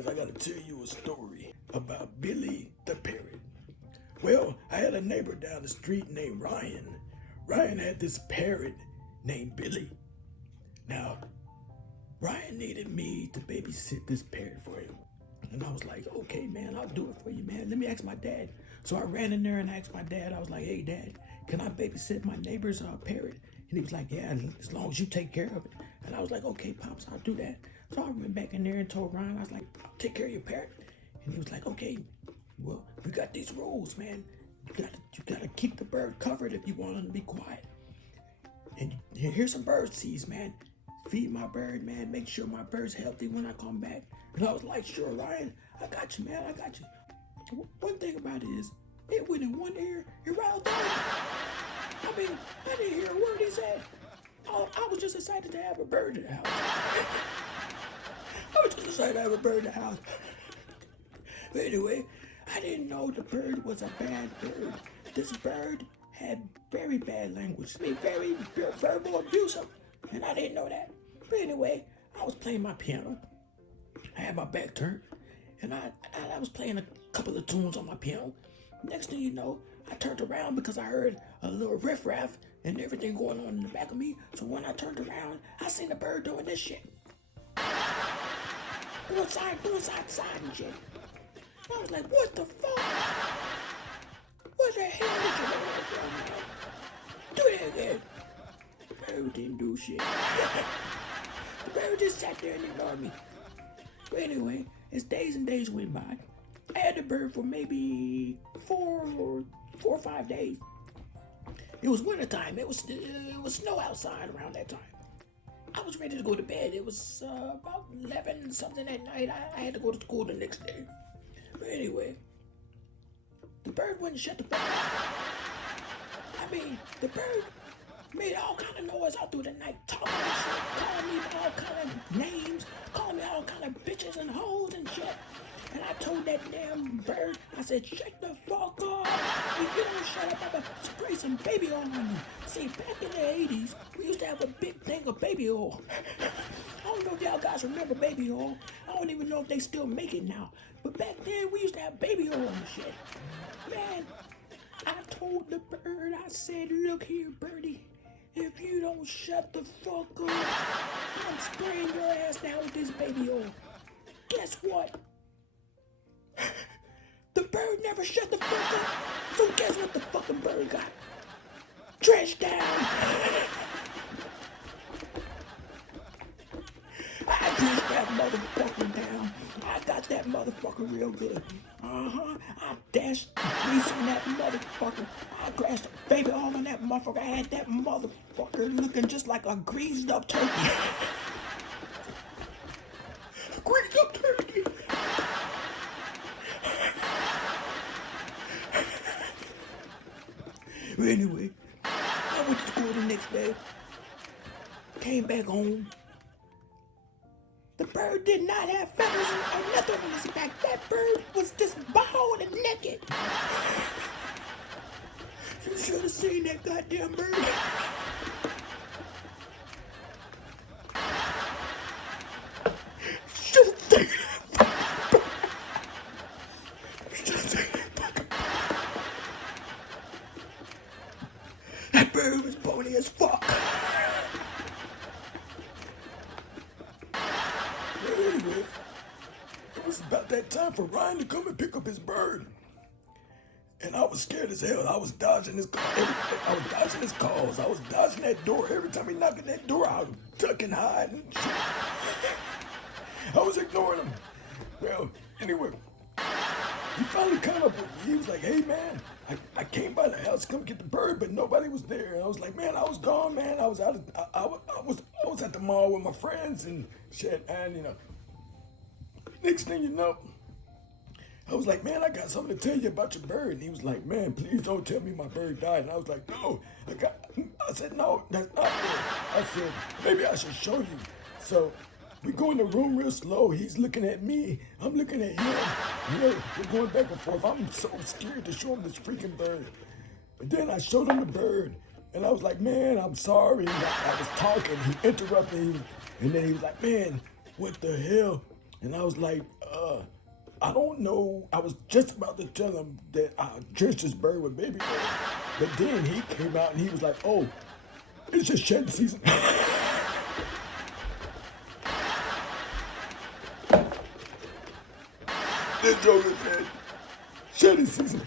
guys, I gotta tell you a story about Billy the Parrot. Well, I had a neighbor down the street named Ryan. Ryan had this parrot named Billy. Now, Ryan needed me to babysit this parrot for him. And I was like, okay, man, I'll do it for you, man. Let me ask my dad. So I ran in there and asked my dad. I was like, hey, Dad, can I babysit my neighbor's parrot? And he was like, yeah, as long as you take care of it. And I was like, okay, Pops, I'll do that. So I went back in there and told Ryan, I was like, I'll take care of your parrot. And he was like, okay, well, we got these rules, man. You gotta keep the bird covered if you want him to be quiet. And here's some bird seeds, man. Feed my bird, man. Make sure my bird's healthy when I come back. And I was like, sure, Ryan, I got you, man. I got you. One thing about it is, it went in one ear, it right out the other. I mean, I didn't hear a word he said. I was just excited to have a bird in the house. I was just excited to have a bird in the house. But anyway, I didn't know the bird was a bad bird. This bird had very bad language. I mean, very verbal abusive. And I didn't know that. But anyway, I was playing my piano. I had my back turned. And I was playing a couple of tunes on my piano. Next thing you know, I turned around because I heard a little riff-raff and everything going on in the back of me. So when I turned around, I seen the bird doing this shit. Doing side and shit. I was like, what the fuck? What the hell did you do that from, man? Do that again. The bird didn't do shit. The bird just sat there and ignored me. But anyway, as days and days went by, I had the bird for maybe 4 or 5 days. It was wintertime. It was snow outside around that time. I was ready to go to bed. It was about 11 something at night. I had to go to school the next day. But anyway, the bird wouldn't shut the fuck up. I mean, the bird made all kind of noise out through the night, talking and shit, calling me all kind of names, calling me all kind of bitches and hoes and shit. And I told that damn bird, I said, shut the fuck up. If you don't shut up, I'm gonna spray some baby oil on you. See, back in the 80s, we used to have a big thing of baby oil. I don't know if y'all guys remember baby oil. I don't even know if they still make it now. But back then, we used to have baby oil and shit. Man, I told the bird, I said, look here, birdie. If you don't shut the fuck up, I'm spraying your ass down with this baby oil. Guess what? The bird never shut the fuck up. So guess what the fucking bird got? Trash down. I trashed that motherfucker down. I got that motherfucker real good. I dashed grease on that motherfucker. I crashed a baby all on that motherfucker. I had that motherfucker looking just like a greased up turkey. A greased up turkey. Anyway, I went to school the next day. Came back home. The bird did not have feathers or nothing on his back. That bird was just bald and naked. You should have seen that goddamn bird. Should have seen that fucking bird. Should have seen that fucking bird. That bird was bony as fuck. Anyway, it was about that time for Ryan to come and pick up his bird. And I was scared as hell. I was dodging his calls. I was dodging his calls. I was dodging that door. Every time he knocked at that door, I was ducking, hiding. I was ignoring him. Well, anyway, he finally caught up with me. He was like, hey, man, I came by the house to come get the bird, but nobody was there. And I was like, man, I was gone, man. I was at the mall with my friends and shit. And, you know, next thing you know, I was like, man, I got something to tell you about your bird. And he was like, man, please don't tell me my bird died. And I was like, no, I said, no, that's not it. I said, maybe I should show you. So we go in the room real slow. He's looking at me. I'm looking at him. You know, we're going back and forth. I'm so scared to show him this freaking bird. And then I showed him the bird. And I was like, man, I'm sorry. I was talking. He interrupted me. And then he was like, man, what the hell? And I was like, I don't know. I was just about to tell him that I drenched his bird with baby oil. But then he came out and he was like, oh, it's just shedding season. This joker said, shedding season.